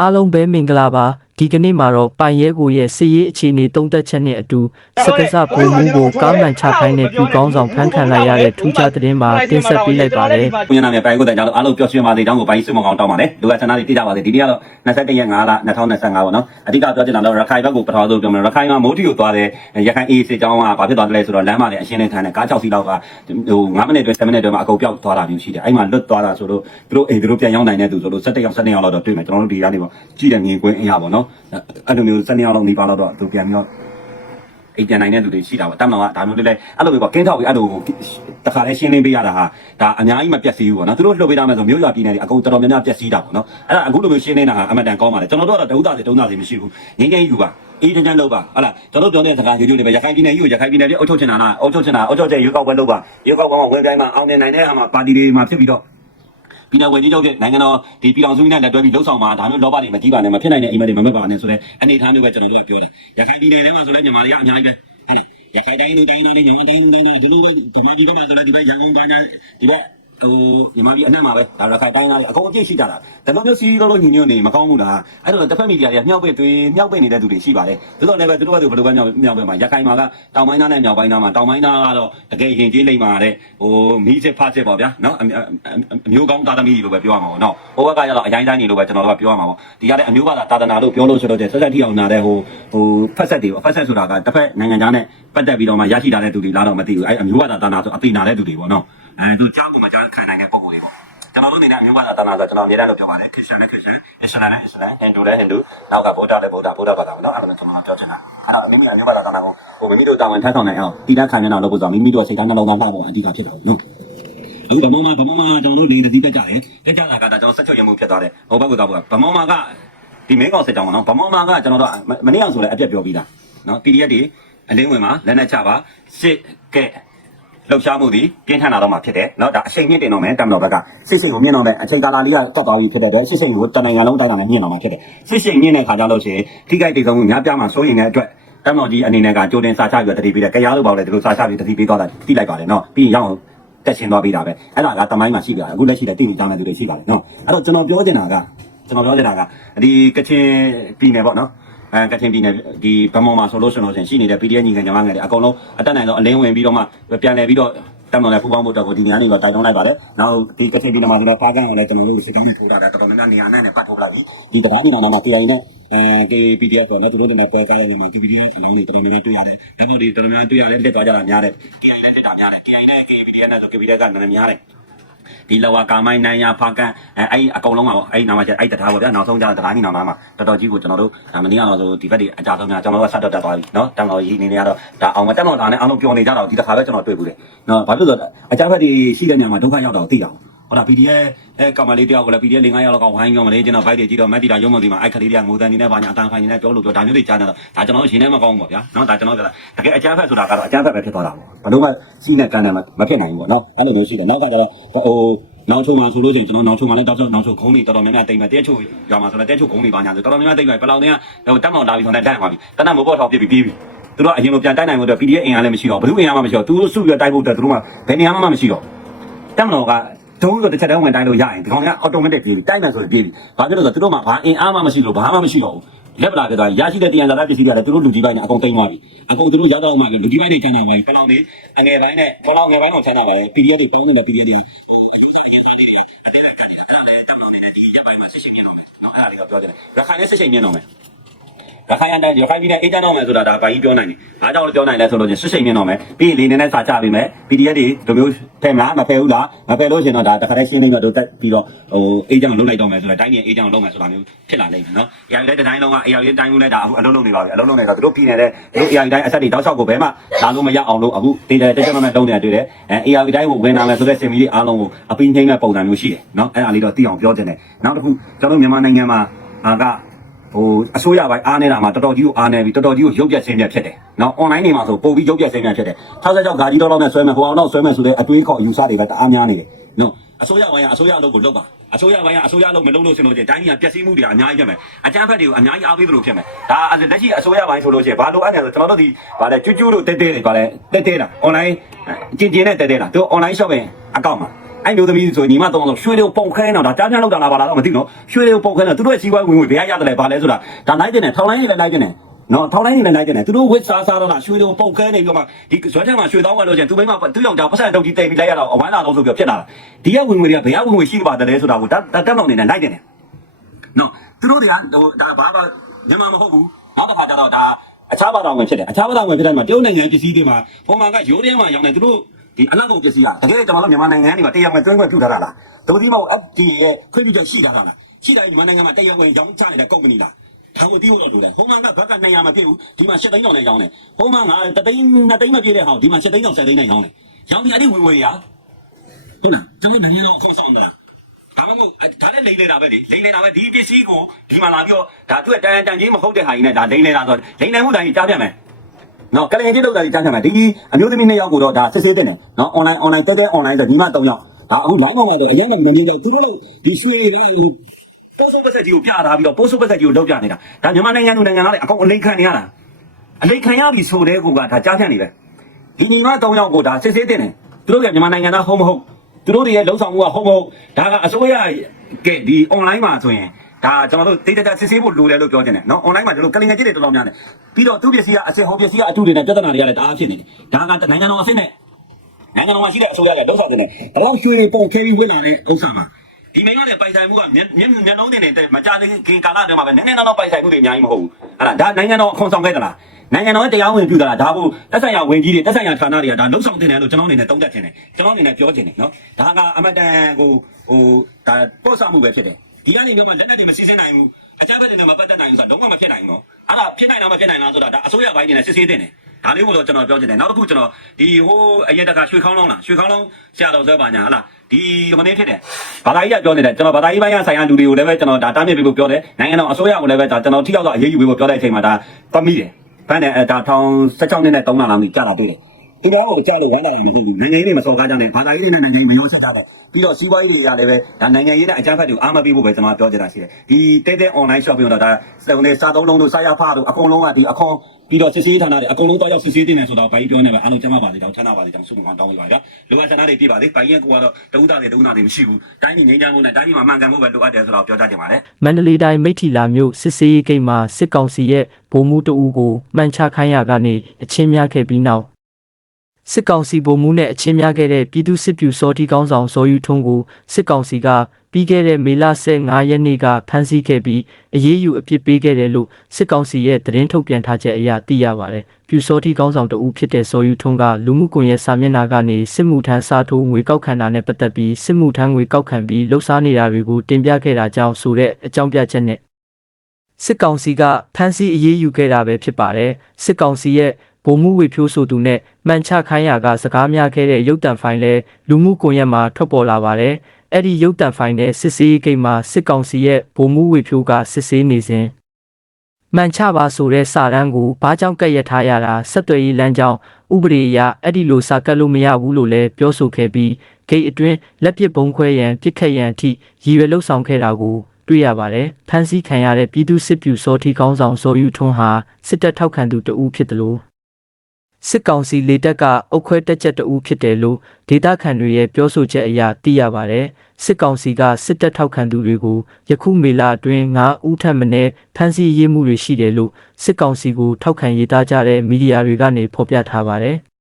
အားလုံးပဲမင်္ဂလာပါ ဒီကနေ့မှာတော့ပိုင်ရဲကိုရဲ့စီရေးအခြေအနေတုံးသက်ချက်နဲ့အတူစက္ကစဘုံမူကိုကောင်းမှန်ချခိုင်းတဲ့ပြည်ကောင်းဆောင်ဖန်ခံလိုက်ရတဲ့ထူးခြားသတင်းမှာတင်ဆက်ပေးလိုက်ပါတယ်။ဘုရားနာမည်ပိုင်ကိုတိုင်ကြောင့်အားလုံးပျော်ရွှင်ပါစေတောင်းကိုပိုင်စုမကောင်တောင်းပါလေ။လူကဆန္ဒတွေတိကြပါစေ။ဒီနေ့ကတော့21ရက်5လ2025ပေါ့နော်။အဓိကပြောချင်တာတော့ရခိုင်ဘက်ကိုပထမဆုံးပြောမယ်။ရခိုင်မှာမိုးတီကိုသွားတဲ့ရခိုင်အေးစစ်ကြောင်းကဘာဖြစ်သွားတယ်လဲဆိုတော့လမ်းမှာလည်းအရှင်းလင်းခံတဲ့ကား6စီးလောက်ကဟို9မိနစ်အတွင်း7မိနစ်အတွင်းမှာအကုန်ပြောက်သွားတာမျိုးရှိတယ်။အဲ့မှာလွတ်သွားတာဆိုတော့သူတို့အိမ်သူတို့ပြန်ရောက်နိုင်တဲ့သူဆိုလို့17ရောက်17ရောက်လောက်တော့တွေ့မယ်။ကျွန်တော်တို့ဒီကနေပေါ့ကြည့်တဲ့ငင်ကွင်းအရာပေါ့နော်။အဲ့လိုမျိုး17ရောက်လောက်နေပါတော့သူပြန်ပြီးတော့အိမ်ပြန်နိုင်တဲ့လူတွေရှိတာပေါ့တမန်တော်ကဒါမျိုးလေးလဲအဲ့လိုပဲပေါ့ကင်းထောက်ပြီးအဲ့လိုတခါလဲရှင်းလင်းပေးရတာဟာဒါအများကြီးမပြတ်စည်းဘူးပေါ့နော်သူတို့လှုပ်ပေးတာမဲ့ဆိုမျိုးရွာပြည်နယ်တွေအကုန်တော်တော်များများပြတ်စည်းတာပေါ့နော်အဲ့ဒါအခုလိုမျိုးရှင်းနေတာဟာအမတန်ကောင်းပါလေကျွန်တော်တို့ကတော့ဒုသားစီဒုသားစီမရှိဘူးငင်းငင်းယူပါအေးတန်းတန်းလုပ်ပါဟုတ်လားကျွန်တော်တို့ပြောတဲ့စကားရိုးရိုးလေးပဲရခိုင်ပြည်နယ်ကြီးကိုရခိုင်ပြည်နယ်ပြည်အုပ်ချုပ်ချင်တာလားအုပ်ချုပ်ချင်တာအုပ်ချုပ်ချက်ရွေးကောက်ပွဲလုပ်ပါရွေးကောက်ပွဲမှာဝင်တိုင်းမှာအောင်နေနိုင်တဲ့ဟာမှာပါတီတွေမှာဖြစ်ပြီးတော့ ပြည်နယ်ဝင်ကြီးချုပ်တဲ့နိုင်ငံတော်ဒီပြည်တော်စုနဲ့လက်တွဲပြီးလှုပ်ဆောင်မှာဒါမျိုးလောဘတွေမကြီးပါနဲ့မဖြစ်နိုင်တဲ့အိမ်မက်တွေမမက်ပါနဲ့ဆိုတဲ့အနေအထားမျိုးပဲကျွန်တော်တို့ကပြောတယ်ရခိုင်ပြည်နယ်ထဲမှာဆိုလဲမြန်မာတွေကအများကြီးပဲဟုတ်လားရခိုင်တိုင်းလူတိုင်းသားတွေမြန်မာတိုင်းလူတိုင်းသားတွေဒီလိုပဲဒီမှာဒီဘက်မှာဆိုလဲဒီဘက်ရန်ကုန်ပိုင်းဒီဘက် ဟိုမြန်မာပြည်အနှံ့မှာပဲဒါရခိုင်တိုင်းသားတွေအကုန်အပြည့်ရှိကြတာဒါမျိုးမျိုးစီးလို့လို့ညီညွတ်နေမကောင်းဘူးလားအဲ့တော့တစ်ဖက်မီဒီယာတွေကမြောက်ပဲတွေးမြောက်ပဲနေတဲ့သူတွေရှိပါတယ်သို့တော်လည်းပဲသူတို့ကသူဘယ်လိုပဲမြောက်မြောက်ပဲမှာရခိုင်မှာကတောင်ပိုင်းသားနဲ့မြောက်ပိုင်းသားမှာတောင်ပိုင်းသားကတော့တကယ်ရင်ကြီးလိမ့်ပါတဲ့ဟိုမီးစစ်ဖတ်စစ်ပေါ့ဗျာနော်အမျိုးကောင်းသားသမီးလို့ပဲပြောရမှာပေါ့နော်ဟိုဘက်ကကျတော့အရင်တိုင်းနေလို့ပဲကျွန်တော်တို့ကပြောရမှာပေါ့ဒီကလည်းအမျိုးဘာသာတာသနာလို့ပြောလို့ဆိုတော့တဲ့ဆက်ဆက်ထိအောင်နာတဲ့ဟိုဟိုဖက်ဆက်တွေပေါ့ဖက်ဆက်ဆိုတာကတစ်ဖက်နိုင်ငံသားနဲ့ပတ်သက်ပြီးတော့မှရရှိလာတဲ့သူတွေလားတော့မသိဘူးအဲအမျိုးဘာသာတာနာဆိုအသိနာတဲ့သူတွေပေါ့နော် အဲသူကြားကိုမကြားခံနိုင်တဲ့ပုံကိုယ်တွေပေါ့ကျွန်တော်တို့အနေနဲ့အမျိုးဘာသာတာနာဆိုကျွန်တော်အများအားလို့ပြောပါတယ်ခရစ်ယာန်နဲ့ခရစ်ယာန်အစ္စလာမ်နဲ့အစ္စလာမ်ဟိန္ဒူနဲ့ဟိန္ဒူနောက်ကဗုဒ္ဓနဲ့ဗုဒ္ဓဗုဒ္ဓဘာသာပေါ့နော်အဲ့ဒါလည်းကျွန်တော်ပြောချင်တာအဲ့တော့မိမိအမျိုးဘာသာတာနာကိုဟိုမိမိတို့တာဝန်ထမ်းဆောင်နိုင်အောင်တည်တတ်ခံရအောင်လုပ်ဖို့ဆိုတော့မိမိတို့စိတ်ဓာတ်နှလုံးသားလှဖို့အဓိကဖြစ်တာပေါ့နော်အခုဗမောမှာဗမောမှာကျွန်တော်တို့လေတတိတက်ကြတယ်တက်ကြတာကဒါကျွန်တော်ဆက်ချုပ်ရမှုဖြစ်သွားတယ်ဟိုဘက်ကတော့ဗမောမှာကဒီမင်းကောင်စစ်ကြောင်းပါနော်ဗမောမှာကကျွန်တော်တို့မနေ့အောင်ဆိုလည်းအပြက်ပြောပြီးသားနော် PDF တွေအလင်းဝင်မှာလက်နဲ့ချပါစစ်ကဲ လှုပ်ရှားမှုဒီပြင်းထန်လာတော့မှဖြစ်တယ်เนาะဒါအချိန်မြင့်တင်တော့မယ်တမတော်ဘက်ကစစ်စိတ်ကိုမြင့်တော့မယ်အချိန်ကာလလေးကကတ်သွားပြီဖြစ်တဲ့အတွက်စစ်စိတ်ကိုတနိုင်ငံလုံးတိုင်းတာနဲ့မြင့်တော့မှဖြစ်တယ်စစ်စိတ်မြင့်တဲ့ခါကျတော့ရှင်ထိခိုက်တိတ်ဆုံးမှုများပြားမှာစိုးရင်တဲ့အတွက်တမတော်ကြီးအနေနဲ့ကကြိုတင်စာချပြီးတတိပေးတယ်ကြရားလို့ပေါ့လေဒီလိုစာချပြီးတတိပေးသွားတာတိလိုက်ပါတယ်เนาะပြီးရင်ရအောင် တက်ရှင်သွားပေးတာပဲအဲ့ဒါကတမိုင်းမှာရှိကြတယ်အခုလက်ရှိလည်းတည်နေကြတဲ့သူတွေရှိပါတယ်နော်အဲ့တော့ကျွန်တော်ပြောချင်တာကကျွန်တော်ပြောချင်တာကဒီကချင်ပြည်နယ်ပေါ့နော် အဲကချင်ပြည်နယ်ဒီဗမော်မှာဆိုလို့ဆိုလို့ရှိရင်ရှိနေတဲ့ PDF ညီငယ်ညီမငယ်တွေအကုန်လုံးအတက်နိုင်တော့အလင်းဝင်ပြီးတော့မှပြန်လည်ပြီးတော့တမန်တော်လည်းဖူးပေါင်းဖို့တော့ဒီနေရာနေတော့တိုက်တွန်းလိုက်ပါတယ်။နောက်ဒီကချင်ပြည်နယ်မှာဆိုလည်းဖားကန်ကိုလည်းကျွန်တော်တို့စစ်ကောင်းနဲ့ထိုးထားတယ်တော်တော်များများနေရာနဲ့ပတ်ထိုးလိုက်ပြီ။ဒီတရားပြည်နယ်မှာ TI နဲ့အဲ KPDF ပေါ့နော်သူတို့တင်တဲ့ပွဲကားတွေမှာ PPDF အလောင်းတွေတော်တော်များများတွေ့ရတယ်။ဒါမျိုးတွေတော်တော်များများတွေ့ရတယ်လက်သွားကြတာများတယ်။ TI နဲ့လက်တာများတယ်။ TI နဲ့ KPDF နဲ့ဆို KPDF ကနည်းနည်းများတယ်။ ဒီလဝကာမိုင်းနိုင်ယာဖာကန်အဲအဲ့အကုန်လုံးပါပေါ့အဲ့နာမကျအဲ့တထားပေါ့ဗျာနောက်ဆုံးကျတထားကြီးနာမမှာတော်တော်ကြီးကိုကျွန်တော်တို့ဒါမင်းကတော့ဆိုဒီဘက်တွေအကြဆုံးများကျွန်တော်တို့ဆက်တော့တက်သွားပြီနော်တမ်တော်ကြီးနေနေရတော့ဒါအောင်မတက်တော့ဒါနဲ့အောင်လုံးပျော်နေကြတော့ဒီတခါပဲကျွန်တော်တွေ့ဘူးလေနော်ဘာဖြစ်လို့လဲအကြဘက်တွေရှိတဲ့နေရာမှာဒုက္ခရောက်တော့သိရအောင် ဟုတ်လား PDF အဲကမလေးတယောက်ကလည်း PDF ၄-၅ယောက်လောက်ကောင်ဝိုင်းကြောင်းမလေးကျွန်တော် fight တွေကြည့်တော့မက်တီတာရုံမသိမှာအဲ့ခလေးတွေကငိုတန်နေနဲ့ဘာညာအတန်ဖိုင်နေနဲ့ပြောလို့ပြောဒါမျိုးတွေကြားနေတော့ဒါကျွန်တော်ရှင်နေမကောင်းဘူးပေါ့ဗျာနော်ဒါကျွန်တော်ကတကယ်အကြမ်းဖက်ဆိုတာကတော့အကြမ်းဖက်ပဲဖြစ်သွားတာပေါ့ဘလို့မှစီးနဲ့ကန်တယ်မဖြစ်နိုင်ဘူးပေါ့နော်အဲ့လိုမျိုးရှိတယ်နောက်ကကျတော့ဟိုနောက်ချုံမှာဆိုလို့ရှိရင်ကျွန်တော်နောက်ချုံမှာလည်းတောက်ချောက်နောက်ချုံခုံးတွေတော်တော်များများတိမ်မှာတဲချိုရွာမှာဆိုတော့တဲချိုခုံးတွေပါညာဆိုတော်တော်များများတိမ်မှာပလောင်တွေကတက်မောင်လာပြီးဆိုတော့တန့်သွားပြီတနမိုးပေါ်ထောင်ပြစ်ပြီးပြေးပြီသူတို့အရင်လိုပြန်တိုက်နိုင်မှုတော့ PDF အင်အားလည်းမရှိတော့ဘူးဘယ်သူအင်အားမှမရှိတော့သူတို့စုပြီးတိုက်ဖို့အတွက်သူတို့မှဘယ်နေရာမှမရှိတော့တက်မတော်က ဒုံးဆိုတစ်ချက်တည်းဝင်တိုက်လို့ရရင်ဒီကောင်ကအော်တိုမက်တစ်ပြေးပြီတိုက်မယ်ဆိုရင်ပြေးပြီဘာဖြစ်လို့လဲဆိုတော့သူတို့မှဘာအင်အားမှမရှိလို့ဘာမှမရှိတော့ဘူးလက်ပလာပြသွားရရှိတဲ့တရားစာပစ္စည်းတွေကလည်းသူတို့လူကြီးပိုင်းနဲ့အကုန်တိမ်သွားပြီအကုန်သူတို့ရတော့မှလူကြီးပိုင်းတွေချမ်းသာပါပြီပလောင်တွေအငယ်ပိုင်းနဲ့ပလောင်ငယ်ပိုင်းတော့ချမ်းသာပါပြီ PDF တွေပုံနေတဲ့ PDF တွေကဟိုအယူဆအရင်စားလေးတွေကအသေးလိုက်ခံနေတာအဲ့ဒါလည်းတက်မောင်နေတဲ့ဒီရက်ပိုင်းမှာဆက်ရှိမြင်တော့မယ်နော်အဲ့ဒါလေးကပြောချင်တယ်ရခိုင်နဲ့ဆက်ရှိမြင်တော့မယ် ရခိုင်အန်တိုင်းရခိုင်ပြည်နယ်အေးချမ်းတော့မယ်ဆိုတာဒါဘာကြီးပြောနိုင်တယ်။အားကြောင့်ပြောနိုင်လဲဆိုလို့ချင်းဆွရှိမြင်တော့မယ်။ပြီးရင်လေနေနဲ့စာချပေးမယ်။ PDF တွေဒီမျိုးဖယ်မလားမဖယ်ဘူးလား။မဖယ်လို့ရှင်တော့ဒါတခါတည်းရှင်းနေတော့တို့တက်ပြီးတော့ဟိုအေးချမ်းလုံးလိုက်တော့မယ်ဆိုတော့တိုင်းပြည်အေးချမ်းလုံးမယ်ဆိုတာမျိုးဖြစ်လာလိမ့်မယ်နော်။ AI လည်းတိုင်းလုံးက AI လည်းတိုင်းလုံးလည်းဒါအခုအလုံးလုံးနေပါပြီ။အလုံးလုံးနေတော့တို့ပြည်နယ်တဲ့တို့ AI တိုင်းအဆက်တွေတောက်လျှောက်ကိုဘယ်မှလာလို့မရအောင်လို့အခုတေးတယ်တက်ချက်မှတ်လုံးနေတွေ့တယ်။အဲ AI တိုင်းကိုဝင်လာမယ်ဆိုတဲ့စင်မီလေးအားလုံးကိုအပင်းချင်းမဲ့ပုံစံမျိုးရှိတယ်နော်။အဲ့ဒါလေးတော့သိအောင်ပြောချင်တယ်။နောက်တစ်ခုကျွန်တော်မြန်မာနိုင်ငံမှာအာက ဟိုအစိုးရပိုင်းအားနေတာမှာတော်တော်ကြီးကိုအားနေပြီတော်တော်ကြီးကိုရုပ်ပြက်ဆင်းပြက်ဖြစ်တယ်။နော် online နေမှာဆိုပို့ပြီးရုပ်ပြက်ဆင်းပြက်ဖြစ်တယ်။66ဂါကြီးတော်တော်နဲ့ဆွဲမယ်ဟိုအောင်တော့ဆွဲမယ်ဆိုတဲ့အတွေးခေါ်ယူဆတွေပဲတအားများနေတယ်။နော်အစိုးရပိုင်းကအစိုးရအလုပ်ကိုလုပ်ပါအစိုးရပိုင်းကအစိုးရအလုပ်မလုပ်လို့ရှင်လို့ချင်းတိုင်းပြည်ကပျက်စီးမှုတွေကအများကြီးဖြစ်မယ်။အကြမ်းဖက်တွေကိုအများကြီးအားပေးသလိုဖြစ်မယ်။ဒါလက်ရှိအစိုးရပိုင်းဆိုလို့ချင်းဘာလို့အဲ့လဲဆိုကျွန်တော်တို့ဒီဗာလဲကျွတ်ကျွတ်တို့တဲတဲတွေဗာလဲတဲတဲတာ online ကျင်ကျင်နဲ့တဲတဲတာသူ online shopping အကောင့်မှာ အဲ့မျိုးသမီးဆိုညီမတော့ရွှေတွေကိုပုံခဲနေတာဒါကြားချမ်းလောက်တာလားပါလားတော့မသိနော်ရွှေတွေကိုပုံခဲနေတာသူတို့ရဲ့စီးပွားဝင်ဝင်ဘယ်ရရတယ်လဲဘာလဲဆိုတာဒါလိုက်တဲ့နဲ့ထောင်လိုင်းနေလည်းလိုက်တဲ့နဲ့နော်ထောင်လိုင်းနေလည်းလိုက်တဲ့နဲ့သူတို့ဝစ်စားစားတော့လားရွှေတွေကိုပုံခဲနေပြီးတော့မှဒီဇွဲထဲမှာရွှေတောင်းဝင်လို့ချင်းသူမိမသူ့ယောက်ျားပတ်စံတုတ်ကြီးတိတ်ပြီးလိုက်ရတော့အဝမ်းလာတော့ဆိုပြီးဖြစ်လာတာဒီကဝင်ဝင်တွေကဘယ်ရဝင်ဝင်ရှိပါတယ်လဲဆိုတာကိုဒါတက်တော့နေနဲ့လိုက်တဲ့နဲ့နော်သူတို့တွေကဟိုဒါဘာဘာမြန်မာမဟုတ်ဘူးနောက်တစ်ခါကျတော့ဒါအခြားဘာသာဝင်ဖြစ်တယ်အခြားဘာသာဝင်ဖြစ်တဲ့မှာတရုတ်နိုင်ငံပစ္စည်းတွေမှာပုံမှန်ကရိုးထဲမှာရောင်းတယ်သူတို့ ဒီအလတ်ကုန်ပစ္စည်းကတကယ်ကျွန်တော်တို့မြန်မာနိုင်ငံတွေမှာတရားဝင်သွင်းခွင့်ပြုထားတာလားဒုတိယမဟုတ် FDA ရဲ့ခွင့်ပြုချက်ရှိထားတာလားရှိတယ်မြန်မာနိုင်ငံမှာတရားဝင်ရောင်းချနေတဲ့ကုမ္ပဏီလားဒါကိုတီးဖို့တော့လိုတယ်ဟိုမှာကဘက်က200မပြည့်ဘူးဒီမှာ7သိန်းတောင်နဲ့ရောင်းတယ်ဟိုမှာငါတသိန်း2သိန်းမပြည့်တဲ့ဟောင်းဒီမှာ7သိန်းတောင်7သိန်းနဲ့ရောင်းတယ်ရောင်းပြီးအဲ့ဒီဝင်ဝင်ရဟုတ်လားကျွန်တော်နိုင်ငံတော်အခွင့်ဆောင်တာဒါမှမဟုတ်ဒါလည်းလိမ့်နေတာပဲလေလိမ့်နေတာပဲဒီပစ္စည်းကိုဒီမှာလာပြီးတော့ဒါသူကတန်တန်ချင်းမဟုတ်တဲ့ဟာကြီးနဲ့ဒါလိမ့်နေတာဆိုလိမ့်နေမှုတိုင်းကြားပြမယ် နော်ကလင်ကြီးလောက်တာကြီးကြားချင်မှာဒီအမျိုးသမီးနှစ်ယောက်ကိုတော့ဒါစစ်စစ်တဲ့နော် online online တက်တဲ့ online ဆိုဒီမှာ၃ယောက်ဒါအခု live ပေါ်မှာဆိုအရင်ကမမြင်တော့သူတို့လို့ဒီရွှေတွေကဟိုပို့ဆိုပတ်သက်ကြီးကိုပြထားပြီးတော့ပို့ဆိုပတ်သက်ကြီးကိုလောက်ပြနေတာဒါမြန်မာနိုင်ငံလူနိုင်ငံသားတွေအကုန်အလိခံနေရတာအလိခံရပြီဆိုတဲ့ကောကဒါကြားချင်နေပဲဒီညီမ၃ယောက်ကိုဒါစစ်စစ်တဲ့သူတို့ကမြန်မာနိုင်ငံသားဟုတ်မဟုတ်သူတို့တွေရဲ့လုံဆောင်မှုကဟုတ်မဟုတ်ဒါကအစိုးရကဒီ online မှာဆိုရင် ဒါကျွန်တော်တို့တိတ်တက်စစ်ဆေးဖို့လိုတယ်လို့ပြောချင်တယ်နော် online မှာဒီလိုကလင်ငယ်ကြီးတွေတော်တော်များတယ်ပြီးတော့သူပစ္စည်းကအစစ်ဟောပစ္စည်းကအတူတွေနဲ့ပြဿနာတွေကလည်းတအားဖြစ်နေတယ်ဒါကနိုင်ငံတော်အဆင့်နဲ့နိုင်ငံတော်မှာရှိတဲ့အစိုးရရဲ့လုံဆောင်တဲ့နဲ့ဘလောက်ရွှေတွေပုံခဲပြီးဝင်လာတဲ့ဥစ္စာမှာဒီမိန်းကလည်းပိုင်ဆိုင်မှုကမျက်မျက်မျက်လုံးတင်နေတဲ့မကြသေးခင်ကာလအတွင်းမှာပဲနည်းနည်းနောက်နောက်ပိုင်ဆိုင်မှုတွေအများကြီးမဟုတ်ဘူးအဲ့ဒါဒါနိုင်ငံတော်အခွန်ဆောင်ခဲ့သလားနိုင်ငံတော်ရဲ့တရားဝင်ပြုတာလားဒါကိုတက်ဆိုင်ရာဝင်ကြီးတွေတက်ဆိုင်ရာဌာနတွေကဒါလုံဆောင်တင်တယ်လို့ကျွန်တော်အနေနဲ့သုံးသပ်ချင်တယ်ကျွန်တော်အနေနဲ့ပြောချင်တယ်နော်ဒါကအမတန်ကိုဟိုဒါပို့ဆောင်မှုပဲဖြစ်တယ် ဒီကနေမျိုးမှလက်နက်တွေမစီစဉ်နိုင်ဘူးအကြမ်းဖက်တွေနဲ့မပတ်သက်နိုင်ဘူးဆိုတာတော့မဖြစ်နိုင်ဘူးနော်အဲ့ဒါဖြစ်နိုင်တော့မဖြစ်နိုင်လားဆိုတာဒါအစိုးရဘိုင်းနေနဲ့စစ်ဆေးတင်တယ်ဒါလေးကိုတော့ကျွန်တော်ပြောချင်တယ်နောက်တစ်ခုကျွန်တော်ဒီဟိုအရင်တခါရွှေခေါင်းလုံးလားရွှေခေါင်းလုံးဆရာတော်ဆွဲပါညာဟလားဒီမင်းဖြစ်တယ်ဘာသာရေးကပြောနေတယ်ကျွန်တော်ဘာသာရေးပိုင်းကဆိုင်ရာလူတွေကိုလည်းပဲကျွန်တော်ဒါတားမြစ်ပေးဖို့ပြောတယ်နိုင်ငံတော်အစိုးရကိုလည်းပဲဒါကျွန်တော်ထိရောက်တော့အရေးယူပေးဖို့ပြောတဲ့အချိန်မှာဒါပတ်မိတယ်ဖန်တယ်ဒါထောင်16နှစ်နဲ့3လလောက်ကြီးကြာတာတွေ့တယ် ဒီတော့ကိုကြားလို့ဝမ်းသာတယ်မဟုတ်ဘူးနိုင်ငံရေးတွေမစော်ကားကြနဲ့ဘာသာရေးတွေနဲ့နိုင်ငံရေးမရောဆက်ကြတဲ့ပြီးတော့စီးပွားရေးတွေကလည်းပဲဒါနိုင်ငံရေးနဲ့အကြမ်းဖက်တွေကိုအားမပေးဖို့ပဲကျွန်တော်ပြောချင်တာရှိတယ်ဒီတဲတဲ online shopping တော့ဒါစက်နေစားသုံးလုံးတို့စားရဖားတို့အကုန်လုံးကဒီအခွန်ပြီးတော့စစ်ဆေးဌာနတွေအကုန်လုံးတော့ရောက်စစ်ဆေးတင်တယ်ဆိုတော့ဘာကြီးပြောနေပဲအားလုံးကျမ်းပါပါစေတောင်းချမ်းသာပါစေတောင်းဆုမကောင်းတောင်းပေးပါကြလိုအပ်တဲ့ဌာနတွေပြပါစေဘာကြီးကကိုကတော့တဦးသားတွေတဦးသားတွေမရှိဘူးတိုင်းပြည်ငြိမ်းချမ်းမှုနဲ့တိုင်းပြည်မှာမှန်ကန်မှုပဲလိုအပ်တယ်ဆိုတော့ပြောကြချင်ပါတယ်မန္တလေးတိုင်းမိထီလာမြို့စစ်စေးရေးဂိတ်မှာစစ်ကောင်စီရဲ့ဗိုလ်မှူးတအူးကိုမှန်ချခိုင်းရကနေအချင်းများခဲ့ပြီးနောက် စစ်ကောင်စီဗိုလ်မှူးနဲ့အချင်းများခဲ့တဲ့ပြည်သူစစ်ပြူစောတီကောင်းဆောင်ဇော်ယူထုံးကိုစစ်ကောင်စီကပြီးခဲ့တဲ့မေလ15ရက်နေ့ကဖမ်းဆီးခဲ့ပြီးအရေးယူအပြစ်ပေးခဲ့တယ်လို့စစ်ကောင်စီရဲ့သတင်းထုတ်ပြန်ထားချက်အရသိရပါတယ်။ပြူစောတီကောင်းဆောင်တအူးဖြစ်တဲ့ဇော်ယူထုံးကလူမှုကွန်ရက်စာမျက်နှာကနေစစ်မှုထမ်းစားထိုးငွေကောက်ခံတာနဲ့ပတ်သက်ပြီးစစ်မှုထမ်းငွေကောက်ခံပြီးလှုပ်ရှားနေတာတွေကိုတင်ပြခဲ့တာကြောင့်ဆိုတဲ့အကြောင်းပြချက်နဲ့စစ်ကောင်စီကဖမ်းဆီးအရေးယူခဲ့တာပဲဖြစ်ပါတယ်စစ်ကောင်စီရဲ့ ဗိုလ်မှူးဝေဖြိုးဆိုသူနဲ့မှန်ချခိုင်းရာကစကားများခဲ့တဲ့ရုပ်တံဖိုင်လဲလူမှုကွန်ရက်မှာထွက်ပေါ်လာပါတယ်အဲ့ဒီရုပ်တံဖိုင်နဲ့စစ်စေးဂိတ်မှာစစ်ကောင်စီရဲ့ဗိုလ်မှူးဝေဖြိုးကစစ်ဆေးနေစဉ်မှန်ချပါဆိုတဲ့စာတန်းကိုဘာကြောင့်ကက်ရထားရတာဆက်သွယ်ရေးလမ်းကြောင်းဥပဒေအရအဲ့ဒီလိုစာကတ်လို့မရဘူးလို့လည်းပြောဆိုခဲ့ပြီးဂိတ်အတွင်းလက်ပစ်ဘုံခွဲရန်ပြစ်ခတ်ရန်အထိရည်ရွယ်လှုပ်ဆောင်ခဲ့တာကိုတွေ့ရပါတယ်။ဖမ်းဆီးခံရတဲ့ပြည်သူစစ်ပြူစောထီကောင်းဆောင်ဇော်ယူထွန်းဟာစစ်တပ်ထောက်ခံသူတဦးဖြစ်တယ်လို့ စစ်ကောင်စီလေတပ်ကအုတ်ခွဲတက်ချက်တဦးဖြစ်တယ်လို့ဒေတာခန်တွေရဲ့ပြောဆိုချက်အရသိရပါတယ်။စစ်ကောင်စီကစစ်တပ်ထောက်ခံသူတွေကိုယခုမေလအတွင်း9ဦးထပ်မံနဲ့ဖမ်းဆီးရေးမှုတွေရှိတယ်လို့စစ်ကောင်စီကိုထောက်ခံရေးသားကြတဲ့မီဒီယာတွေကနေဖော်ပြထားပါတယ်။